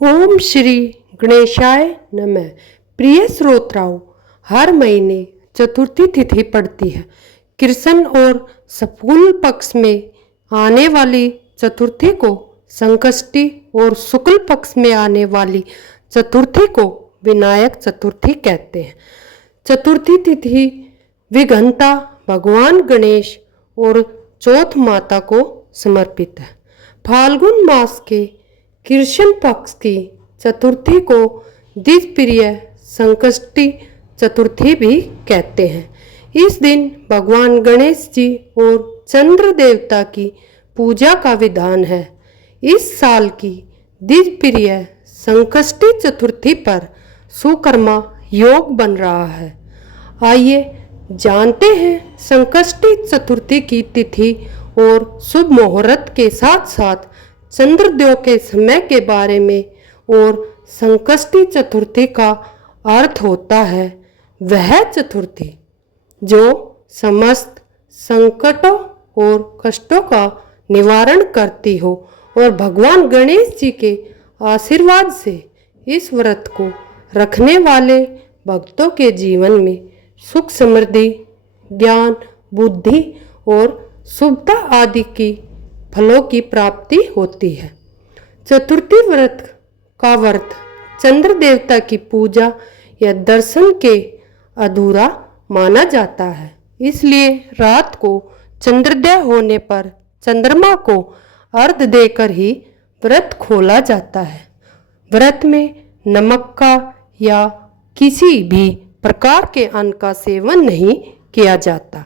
ओम श्री गणेशाय नमः। प्रिय श्रोताओं, हर महीने चतुर्थी तिथि पड़ती है। कृष्ण और शुक्ल पक्ष में आने वाली चतुर्थी को संकष्टी और शुक्ल पक्ष में आने वाली चतुर्थी को विनायक चतुर्थी कहते हैं। चतुर्थी तिथि विघ्नता भगवान गणेश और चौथ माता को समर्पित है। फाल्गुन मास के कृष्ण पक्ष की चतुर्थी को द्विजप्रिय संकष्टी चतुर्थी भी कहते हैं। इस दिन भगवान गणेश जी और चंद्र देवता की पूजा का विधान है। इस साल की द्विजप्रिय संकष्टी चतुर्थी पर सुकर्मा योग बन रहा है। आइए जानते हैं संकष्टी चतुर्थी की तिथि और शुभ मुहूर्त के साथ साथ चंद्रोदय के समय के बारे में। और संकष्टी चतुर्थी का अर्थ होता है वह चतुर्थी जो समस्त संकटों और कष्टों का निवारण करती हो और भगवान गणेश जी के आशीर्वाद से इस व्रत को रखने वाले भक्तों के जीवन में सुख समृद्धि, ज्ञान, बुद्धि और शुभता आदि की फलों की प्राप्ति होती है। चतुर्थी का व्रत चंद्र देवता की पूजा या दर्शन के अधूरा माना जाता है। इसलिए रात को चंद्रोदय होने पर चंद्रमा को अर्घ्य देकर ही व्रत खोला जाता है। व्रत में नमक का या किसी भी प्रकार के अन्न का सेवन नहीं किया जाता।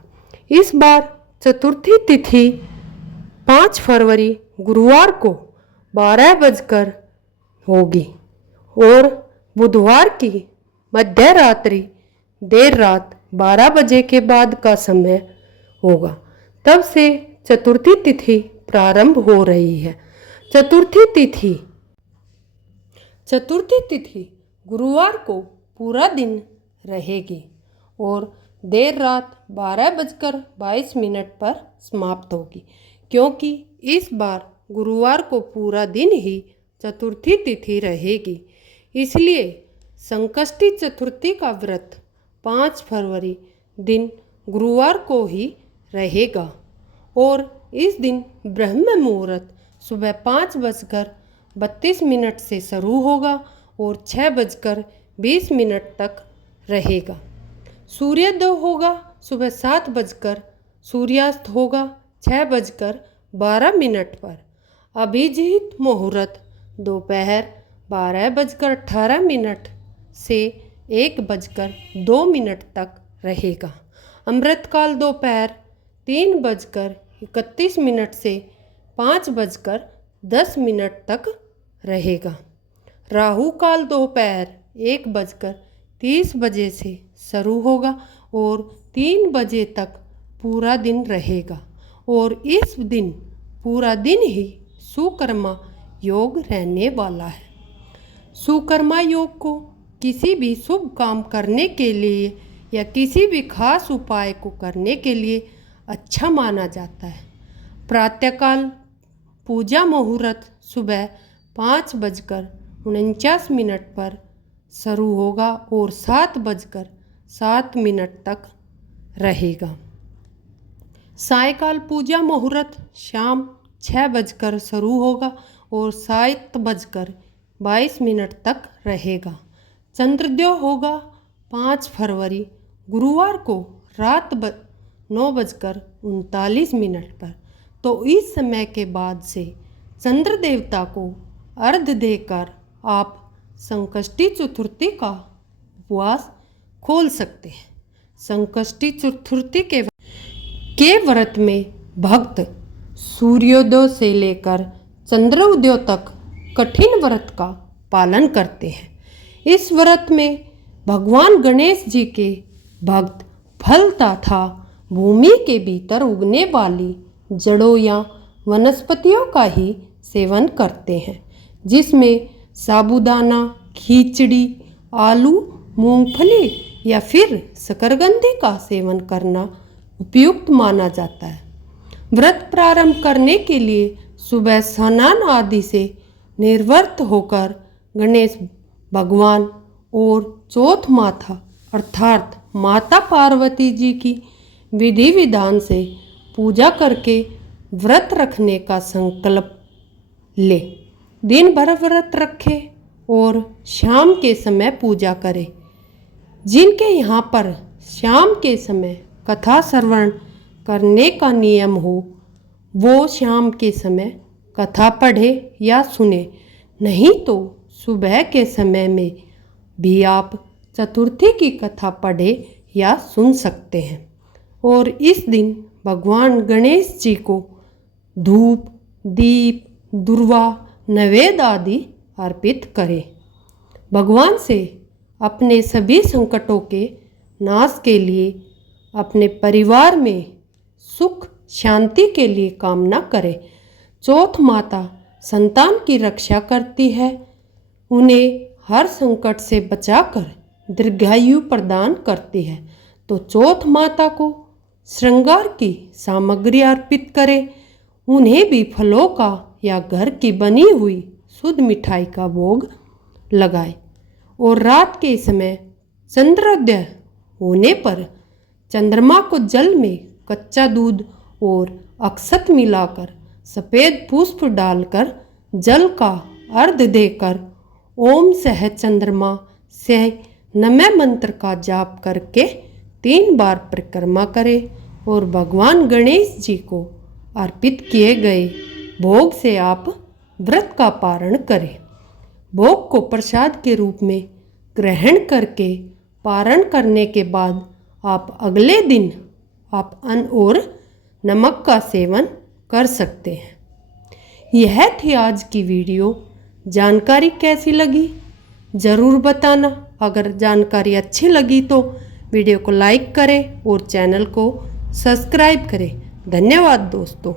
इस बार चतुर्थी तिथि 5 फरवरी गुरुवार को 12 बजकर होगी और बुधवार की मध्य रात्रि देर रात 12 बजे के बाद का समय होगा। तब से चतुर्थी तिथि प्रारंभ हो रही है। चतुर्थी तिथि गुरुवार को पूरा दिन रहेगी और देर रात 12:22 पर समाप्त होगी, क्योंकि इस बार गुरुवार को पूरा दिन ही चतुर्थी तिथि रहेगी। इसलिए संकष्टी चतुर्थी का व्रत 5 फरवरी दिन गुरुवार को ही रहेगा और इस दिन ब्रह्म मुहूर्त सुबह 5:32 से शुरू होगा और 6:20 तक रहेगा। सूर्योदय होगा सुबह 7 बजकर, सूर्यास्त होगा 6:12 पर। अभिजीत मुहूर्त दोपहर 12:18 से 1:02 तक रहेगा। अमृतकाल दोपहर 3:31 से 5:10 तक रहेगा। राहु काल दोपहर 1:30 से शुरू होगा और 3 बजे तक पूरा दिन रहेगा और इस दिन पूरा दिन ही सुकर्मा योग रहने वाला है। सुकर्मा योग को किसी भी शुभ काम करने के लिए या किसी भी खास उपाय को करने के लिए अच्छा माना जाता है। प्रातःकाल पूजा मुहूर्त सुबह 5:49 पर शुरू होगा और 7:07 तक रहेगा। सायकाल पूजा मुहूर्त शाम 6 बजकर शुरू होगा और 7:22 तक रहेगा। चंद्रोदय होगा 5 फरवरी गुरुवार को रात 9:39 पर। तो इस समय के बाद से चंद्र देवता को अर्घ्य देकर आप संकष्टी चतुर्थी का उपवास खोल सकते हैं। संकष्टी चतुर्थी के व्रत में भक्त सूर्योदय से लेकर चंद्रोदय तक कठिन व्रत का पालन करते हैं। इस व्रत में भगवान गणेश जी के भक्त फल तथा भूमि के भीतर उगने वाली जड़ों या वनस्पतियों का ही सेवन करते हैं, जिसमें साबूदाना, खिचड़ी, आलू, मूंगफली या फिर शकरकंदी का सेवन करना उपयुक्त माना जाता है। व्रत प्रारंभ करने के लिए सुबह स्नान आदि से निर्वृत्त होकर गणेश भगवान और चौथ माता अर्थात माता पार्वती जी की विधि विधान से पूजा करके व्रत रखने का संकल्प ले। दिन भर व्रत रखे और शाम के समय पूजा करे। जिनके यहाँ पर शाम के समय कथा श्रवण करने का नियम हो वो शाम के समय कथा पढ़े या सुने, नहीं तो सुबह के समय में भी आप चतुर्थी की कथा पढ़े या सुन सकते हैं। और इस दिन भगवान गणेश जी को धूप, दीप, दुर्वा, नैवेद्य आदि अर्पित करें। भगवान से अपने सभी संकटों के नाश के लिए, अपने परिवार में सुख शांति के लिए कामना करें। चौथ माता संतान की रक्षा करती है, उन्हें हर संकट से बचाकर दीर्घायु प्रदान करती है। तो चौथ माता को श्रृंगार की सामग्री अर्पित करें। उन्हें भी फलों का या घर की बनी हुई शुद्ध मिठाई का भोग लगाए। और रात के समय चंद्रोदय होने पर चंद्रमा को जल में कच्चा दूध और अक्षत मिलाकर सफ़ेद पुष्प डालकर जल का अर्घ देकर ओम सह चंद्रमा से नमः मंत्र का जाप करके 3 बार परिक्रमा करें और भगवान गणेश जी को अर्पित किए गए भोग से आप व्रत का पारण करें। भोग को प्रसाद के रूप में ग्रहण करके पारण करने के बाद आप अगले दिन आप अन्न और नमक का सेवन कर सकते हैं। यह थी आज की वीडियो। जानकारी कैसी लगी ज़रूर बताना। अगर जानकारी अच्छी लगी तो वीडियो को लाइक करें और चैनल को सब्सक्राइब करें। धन्यवाद दोस्तों।